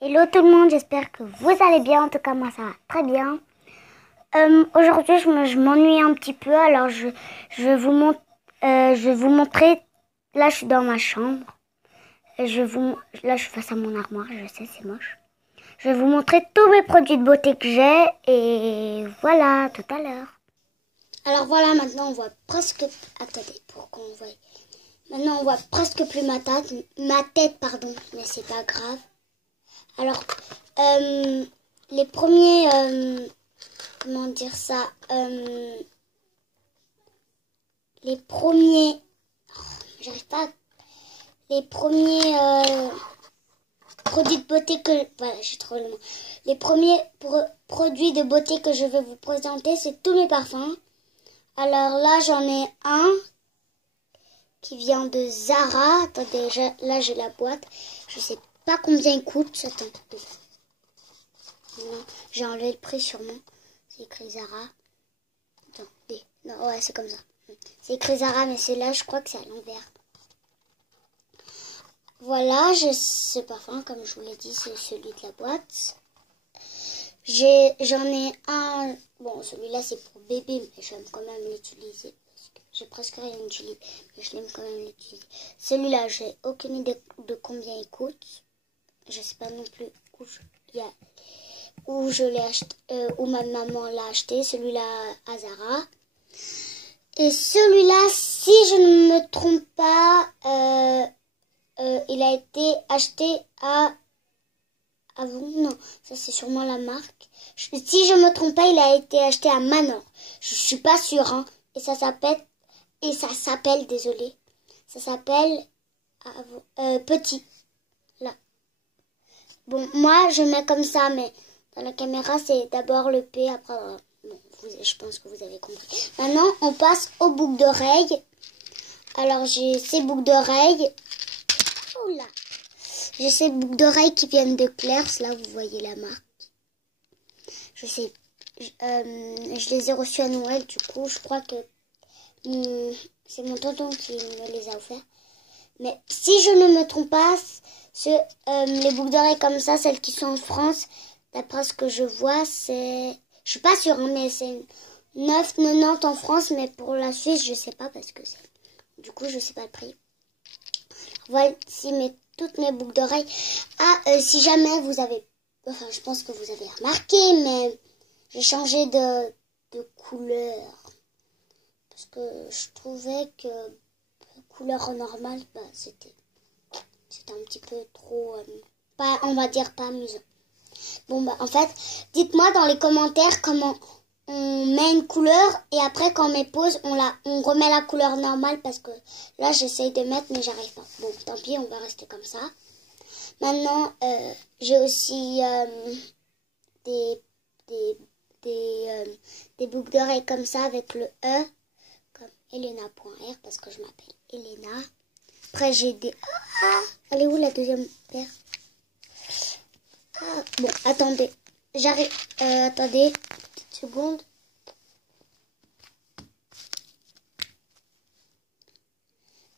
Hello tout le monde, j'espère que vous allez bien. En tout cas, moi ça va très bien. Aujourd'hui, je m'ennuie un petit peu, alors je vais vous montrer. Là, je suis dans ma chambre. Là, je suis face à mon armoire, je sais, c'est moche. Je vais vous montrer tous mes produits de beauté que j'ai et voilà, tout à l'heure. Alors voilà, maintenant on voit presque... Attendez, pour qu'on voit... Maintenant on voit presque plus ma tête, pardon, mais c'est pas grave. Alors, les premiers, comment dire ça, les premiers, j'arrive pas, les premiers produits de beauté voilà, j'ai trouvé le mot. Les premiers produits de beauté que je vais vous présenter, c'est tous mes parfums. Alors là, j'en ai un qui vient de Zara. Attendez, là j'ai la boîte. Je sais pas combien il coûte. Attendez. Non, j'ai enlevé le prix sûrement. C'est écrit Zara. Attendez. Non, ouais, c'est comme ça. C'est écrit Zara, mais c'est là, je crois que c'est à l'envers. Voilà, j'ai ce parfum, comme je vous l'ai dit, c'est celui de la boîte. J'en ai un. Bon, celui-là, c'est pour bébé, mais j'aime quand même l'utiliser. J'ai presque rien utilisé, mais je l'aime quand même l'utiliser. Celui-là, j'ai aucune idée de combien il coûte. Je sais pas non plus où je l'ai acheté, où ma maman l'a acheté. Celui-là à Zara. Et celui-là, si je ne me trompe pas, il a été acheté à Avon. Non, ça c'est sûrement la marque. Si je me trompe pas, il a été acheté à Manor. Je suis pas sûre, hein. Et ça s'appelle, désolé. Ça s'appelle Petit. Là. Bon, moi je mets comme ça, mais dans la caméra c'est d'abord le P, après. Bon, je pense que vous avez compris. Maintenant, on passe aux boucles d'oreilles. Alors j'ai ces boucles d'oreilles. Oula. J'ai ces boucles d'oreilles qui viennent de Claire's. Là, vous voyez la marque. Je sais. Je les ai reçues à Noël. Du coup, je crois que c'est mon tonton qui me les a offerts. Mais si je ne me trompe pas, les boucles d'oreilles comme ça, celles qui sont en France, d'après ce que je vois, c'est... Je suis pas sûre, hein, mais c'est 9,90 en France. Mais pour la Suisse, je sais pas parce que c'est... Du coup, je sais pas le prix. Voici toutes mes boucles d'oreilles. Ah, si jamais vous avez... Enfin, je pense que vous avez remarqué, mais j'ai changé de couleur. Parce que je trouvais que couleur normale, bah, c'était un petit peu trop... pas, on va dire pas amusant. Bon, bah, en fait, dites-moi dans les commentaires comment on met une couleur et après quand on met pause, on remet la couleur normale parce que là, j'essaye de mettre mais j'arrive pas. Bon, tant pis, on va rester comme ça. Maintenant, j'ai aussi des boucles d'oreilles comme ça avec le E, comme Elena.R parce que je m'appelle Elena. Après, j'ai des... Ah, elle est où la deuxième paire? Ah, bon, attendez. J'arrive. Attendez, petite seconde.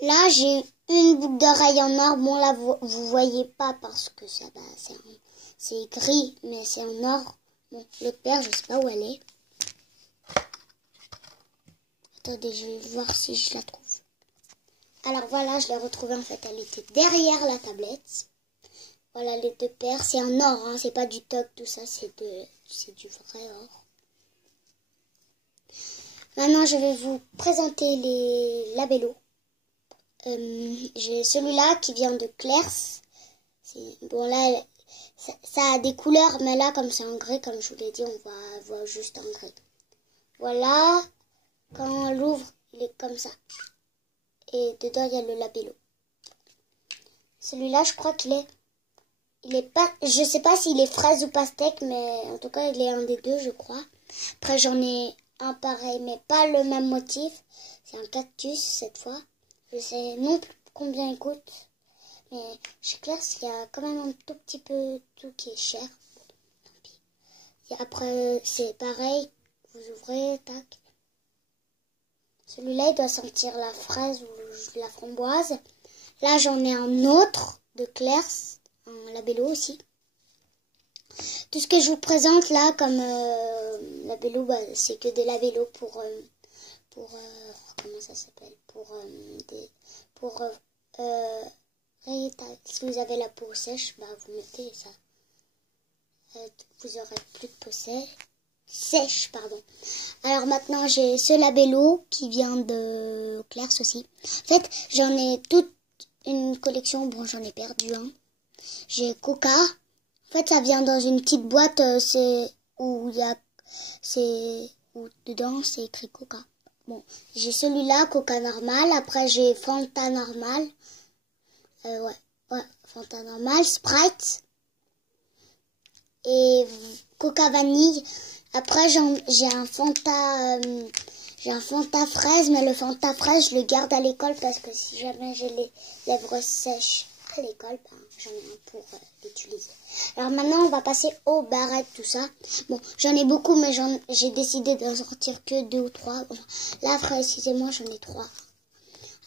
Là, j'ai une boucle d'oreille en or. Bon, là, vous voyez pas parce que ça, bah, c'est gris, mais c'est en or. Bon, l'autre paire, je sais pas où elle est. Attendez, je vais voir si je la trouve. Alors voilà, je l'ai retrouvée en fait. Elle était derrière la tablette. Voilà les deux paires. C'est en or, hein. C'est pas du toc, tout ça. C'est du vrai or. Maintenant, je vais vous présenter les labellos. J'ai celui-là qui vient de Claire's. Bon là, ça a des couleurs, mais là comme c'est en gris, comme je vous l'ai dit, on va voir juste en gris. Voilà, quand on l'ouvre, il est comme ça. Et dedans, il y a le labello. Celui-là, je crois qu'il est pas, je sais pas s'il est fraise ou pastèque, mais en tout cas, il est un des deux, je crois. Après, j'en ai un pareil, mais pas le même motif. C'est un cactus cette fois. Je sais non plus combien il coûte. Mais chez Claire's, il y a quand même un tout petit peu tout qui est cher. Bon, tant pis. Et après, c'est pareil. Vous ouvrez, tac. Celui-là, il doit sentir la fraise ou la framboise. Là, j'en ai un autre de Claire's, un labello aussi. Tout ce que je vous présente là, comme labello, bah, c'est que des labellos pour comment ça s'appelle, si vous avez la peau sèche, bah vous mettez ça. Vous aurez plus de peau sèche, pardon. Alors maintenant j'ai ce labello qui vient de Claire's aussi. En fait j'en ai toute une collection, bon j'en ai perdu un. J'ai Coca. En fait ça vient dans une petite boîte, où dedans c'est écrit Coca. Bon, j'ai celui-là, Coca normal. Après j'ai Fanta normal. Ouais, Fanta normal, Sprite. Et Coca vanille. Après j'ai un Fanta fraise, mais le Fanta fraise je le garde à l'école parce que si jamais j'ai les lèvres sèches à l'école, ben, j'en ai un pour l'utiliser. Alors maintenant on va passer aux barrettes, tout ça. Bon, j'en ai beaucoup, mais j'ai décidé d'en sortir que 2 ou 3. Bon, là précisément j'en ai 3.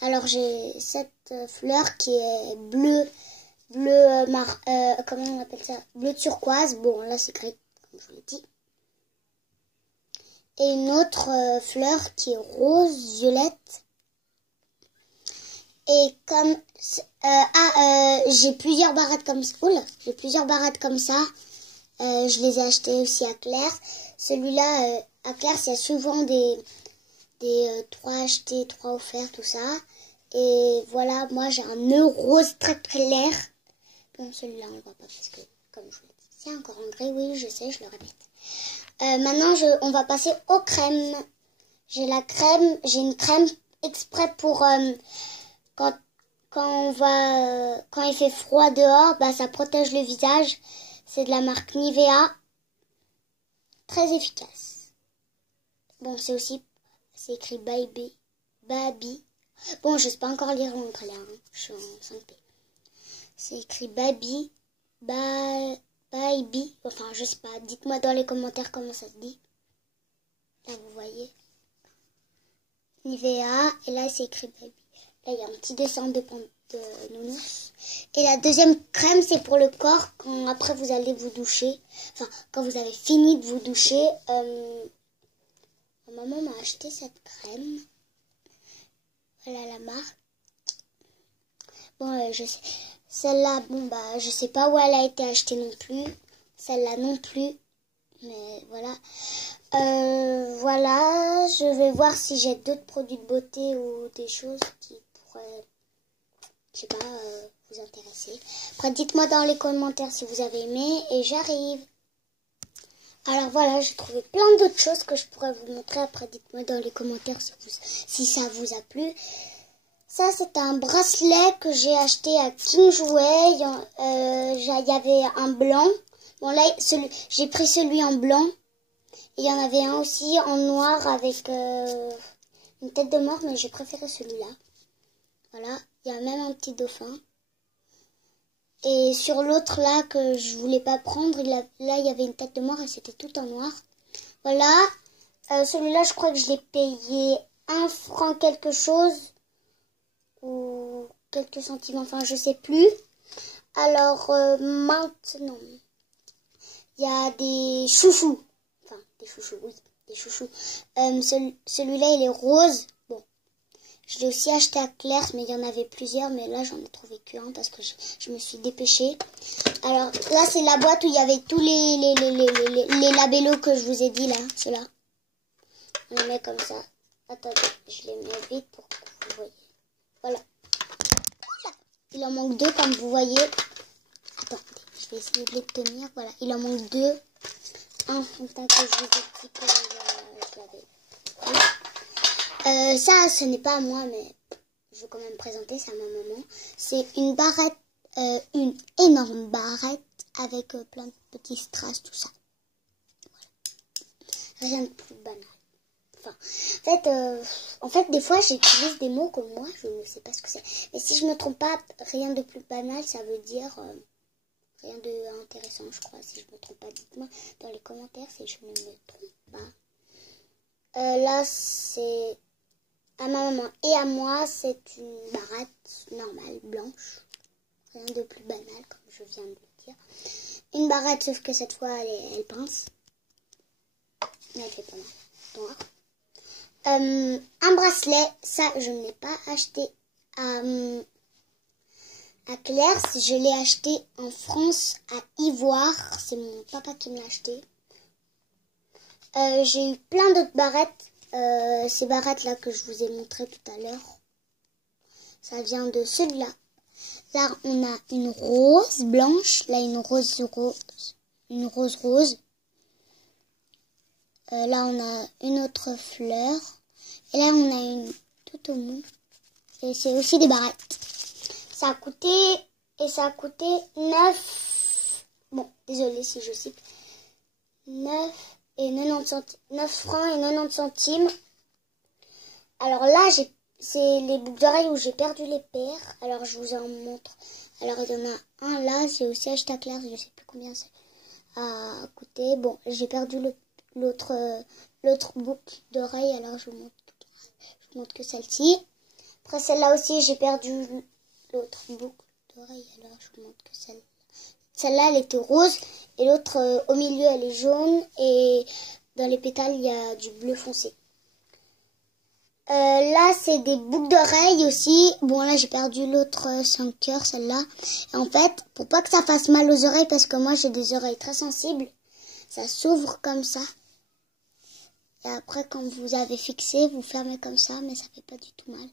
Alors j'ai cette fleur qui est bleue, comment on appelle ça, bleu turquoise. Bon là c'est gris comme je vous l'ai dit. Et une autre fleur qui est rose violette. Et comme j'ai plusieurs barrettes comme ça. J'ai plusieurs barrettes comme ça. Je les ai achetées aussi à Claire's. Celui-là à Claire's, il y a souvent des 3 achetés, 3 offerts, tout ça. Et voilà, moi j'ai un nœud rose très clair. Bon, celui-là on le voit pas parce que, comme je vous l'ai dit, c'est encore en gris. Oui, je sais, je le répète. Maintenant, on va passer aux crèmes. J'ai une crème exprès pour quand il fait froid dehors, bah ça protège le visage. C'est de la marque Nivea, très efficace. Bon, c'est écrit Baby. Bon, je sais pas encore lire l'anglais, hein. Je suis en 5P. C'est écrit Baby. Enfin, je sais pas. Dites-moi dans les commentaires comment ça se dit. Là, vous voyez. Nivea. Et là, c'est écrit Baby. Là, il y a un petit dessin de nounours. Et la deuxième crème, c'est pour le corps. Quand après, vous allez vous doucher. Enfin, quand vous avez fini de vous doucher. Maman m'a acheté cette crème. Voilà la marque. Bon, je sais. Celle-là, bon, bah, je sais pas où elle a été achetée non plus. Celle-là non plus. Mais voilà. Voilà. Je vais voir si j'ai d'autres produits de beauté ou des choses qui pourraient, je sais pas, vous intéresser. Après, dites-moi dans les commentaires si vous avez aimé. Et j'arrive. Alors voilà, j'ai trouvé plein d'autres choses que je pourrais vous montrer. Après, dites-moi dans les commentaires si ça vous a plu. Ça, c'est un bracelet que j'ai acheté à King Jouet. Il y avait un blanc. Bon, là, j'ai pris celui en blanc. Et il y en avait un aussi en noir avec une tête de mort, mais j'ai préféré celui-là. Voilà, il y a même un petit dauphin. Et sur l'autre, là, que je voulais pas prendre, là, il y avait une tête de mort et c'était tout en noir. Voilà, celui-là, je crois que je l'ai payé 1 franc quelque chose. Ou quelques centimes, enfin je sais plus. Alors maintenant, il y a des chouchous. Enfin, des chouchous, oui, des chouchous. Celui-là, il est rose. Bon, je l'ai aussi acheté à Claire's, mais il y en avait plusieurs. Mais là, j'en ai trouvé qu'un parce que je me suis dépêchée. Alors là, c'est la boîte où il y avait tous les labellos que je vous ai dit là. Ceux-là. On les met comme ça. Attendez, je les mets vite pour que vous voyez. Voilà. Il en manque 2 comme vous voyez. Attendez, je vais essayer de les tenir. Voilà, il en manque 2. Un Fanta que je vous ai dit que je l'avais. Ça, ce n'est pas à moi, mais je veux quand même présenter ça à ma maman. C'est une barrette, une énorme barrette avec plein de petits strass, tout ça. Voilà. Rien de plus banal. Enfin, en fait, des fois, j'utilise des mots comme moi, je ne sais pas ce que c'est. Mais si je me trompe pas, rien de plus banal, ça veut dire rien de intéressant, je crois. Si je me trompe pas, dites-moi dans les commentaires si je ne me trompe pas. Là, c'est à ma maman et à moi, c'est une barrette normale, blanche. Rien de plus banal, comme je viens de le dire. une barrette, sauf que cette fois, elle pince. Mais elle fait pas mal. Noir. Un bracelet, ça, je ne l'ai pas acheté à Claire. Je l'ai acheté en France, à Ivoire. C'est mon papa qui me l'a acheté. J'ai eu plein d'autres barrettes. Ces barrettes-là que je vous ai montrées tout à l'heure. Ça vient de celui-là. Là, on a une rose blanche. Là, une rose rose. Une rose rose. Là, on a une autre fleur. Et là, on a une tout au mou. Et c'est aussi des barrettes. Ça a coûté 9... Bon, désolé si je cite. 9 francs et 90 centimes. Alors là, c'est les boucles d'oreilles où j'ai perdu les paires. Alors, je vous en montre. Alors, il y en a un là. J'ai aussi acheté à Claire. Je ne sais plus combien ça a coûté. Bon, j'ai perdu l'autre boucle d'oreille. Alors, je vous montre que celle-ci. Après, celle-là aussi, j'ai perdu l'autre boucle d'oreille. Alors, je vous montre que celle-là, elle était rose. Et l'autre, au milieu, elle est jaune. Et dans les pétales, il y a du bleu foncé. Là, c'est des boucles d'oreilles aussi. Bon, là, j'ai perdu l'autre 5 cœurs, celle-là. Et en fait, pour pas que ça fasse mal aux oreilles, parce que moi, j'ai des oreilles très sensibles, ça s'ouvre comme ça. Et après, quand vous avez fixé, vous fermez comme ça, mais ça fait pas du tout mal.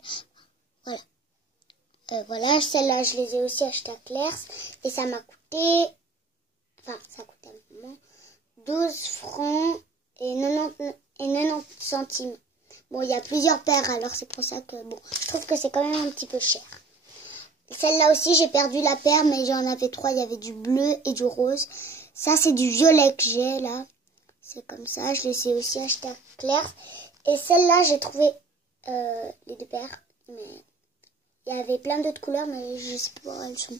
Voilà. Voilà, celle-là, je les ai aussi achetées à Claire's. Et ça m'a coûté... Enfin, ça coûte un moment. 12 francs et 90 centimes. Bon, il y a plusieurs paires, alors c'est pour ça que... Bon, je trouve que c'est quand même un petit peu cher. Celle-là aussi, j'ai perdu la paire, mais j'en avais 3. Il y avait du bleu et du rose. Ça, c'est du violet que j'ai, là. C'est comme ça. Je les ai aussi achetées à Claire's. Et celle-là, j'ai trouvé les 2 paires. Mais il y avait plein d'autres couleurs, mais je sais pas où elles sont.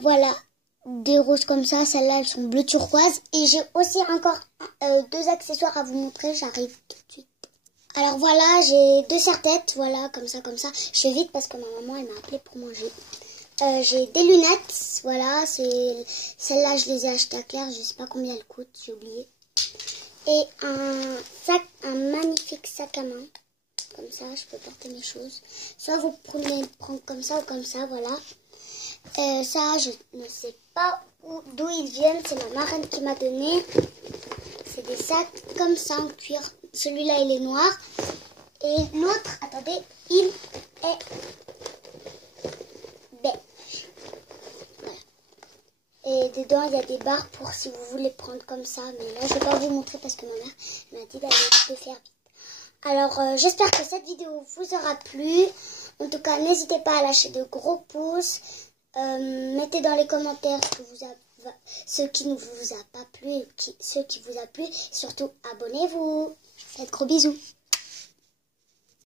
Voilà. Des roses comme ça. Celles-là, elles sont bleu turquoise. Et j'ai aussi encore 2 accessoires à vous montrer. J'arrive tout de suite. Alors voilà, j'ai 2 serre-têtes. Voilà, comme ça, comme ça. Je fais vite parce que ma maman, elle m'a appelé pour manger. J'ai des lunettes. Voilà, celles-là, je les ai achetées à Claire. Je sais pas combien elles coûtent. J'ai oublié. Et un magnifique sac à main. Comme ça, je peux porter mes choses. Soit vous pouvez prendre comme ça ou comme ça, voilà. Ça, je ne sais pas d'où ils viennent. C'est ma marraine qui m'a donné. C'est des sacs comme ça en cuir. Celui-là, il est noir. Et l'autre, attendez, il est beige. Voilà. Et dedans, il y a des barres pour si vous voulez prendre comme ça. Mais là, je ne vais pas vous montrer parce que ma mère m'a dit d'aller le faire vite. Alors, j'espère que cette vidéo vous aura plu. En tout cas, n'hésitez pas à lâcher de gros pouces. Mettez dans les commentaires ce qui ne vous a pas plu et ce qui vous a plu. Surtout, abonnez-vous. Je vous fais de gros bisous.